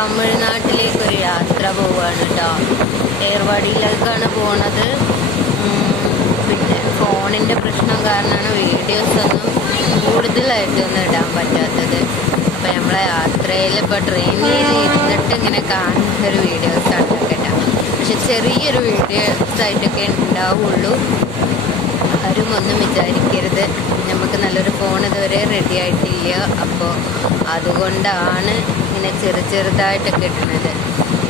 തമിഴ്നാട്ടിലേക്കൊരു യാത്ര പോവുകയാണ് കേട്ടോ. ഏർവാടിയിലേക്കാണ് പോണത്. പിന്നെ ഫോണിൻ്റെ പ്രശ്നം കാരണമാണ് വീഡിയോസൊന്നും കൂടുതലായിട്ടൊന്നും ഇടാൻ പറ്റാത്തത്. അപ്പോൾ നമ്മളെ യാത്രയിൽ ഇപ്പോൾ ട്രെയിനിൽ ഇരുന്നിട്ട് ഇങ്ങനെ കാണുന്നൊരു വീഡിയോസാണ് കേട്ടോ. പക്ഷെ ചെറിയൊരു വീഡിയോസായിട്ടൊക്കെ ഉണ്ടാവുള്ളൂ. ആരും ഒന്നും വിചാരിക്കരുത്, നമുക്ക് നല്ലൊരു ഫോൺ ഇതുവരെ റെഡി ആയിട്ടില്ല. അപ്പോൾ അതുകൊണ്ടാണ് ഇങ്ങനെ ചെറുതായിട്ടൊക്കെ ഇടുന്നത്.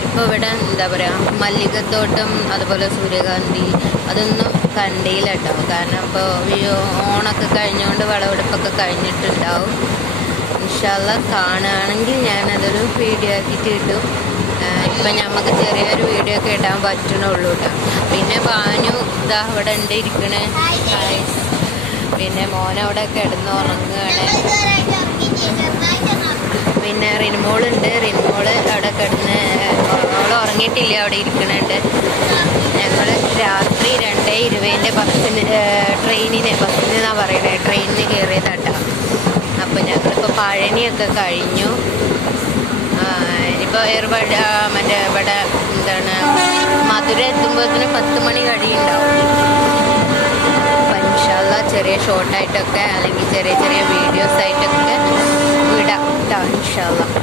ഇപ്പോൾ ഇവിടെ എന്താ പറയുക, മല്ലികത്തോട്ടം അതുപോലെ സൂര്യകാന്തി അതൊന്നും കണ്ടില്ല കേട്ടോ. കാരണം ഇപ്പോൾ ഓണൊക്കെ കഴിഞ്ഞുകൊണ്ട് വിളവെടുപ്പൊക്കെ കഴിഞ്ഞിട്ടുണ്ടാവും. ഇൻഷാ അല്ലാഹ് കാണുകയാണെങ്കിൽ ഞാനതൊരു വീഡിയോ ആക്കിയിട്ട് ഇടും. ഇപ്പം നമുക്ക് ചെറിയൊരു വീഡിയോ ഒക്കെ ഇടാൻ പറ്റണുള്ളൂ കേട്ടോ. പിന്നെ പാനു ഇതാ അവിടെ ഉണ്ട് ഇരിക്കണേ. പിന്നെ മോനവിടെ കിടന്നുറങ്ങുകയാണ്. പിന്നെ റിൻമോളുണ്ട്, റിൻമോള് അവിടെ കിടന്ന് അവൾ ഉറങ്ങിയിട്ടില്ല, അവിടെ ഇരിക്കണുണ്ട്. ഞങ്ങൾ രാത്രി 2:20 ബസ്സിന് ബസ്സിനെന്നാണ് പറയണേ, ട്രെയിനിന് കയറിയതാട്ടോ. അപ്പോൾ ഞങ്ങളിപ്പോൾ പഴനിയൊക്കെ കഴിഞ്ഞു. ഇനിയിപ്പോൾ മറ്റേ ഇവിടെ എന്താണ് മധുര എത്തുമ്പോഴത്തേന് 10 മണി കഴിയുണ്ടാവും. അപ്പോൾ ഇൻഷാ അല്ലാഹ് ചെറിയ ഷോർട്ടായിട്ടൊക്കെ അല്ലെങ്കിൽ ചെറിയ വീഡിയോസായിട്ടൊക്കെ വിടാം കേട്ടോ ഇൻഷാ അല്ലാഹ്.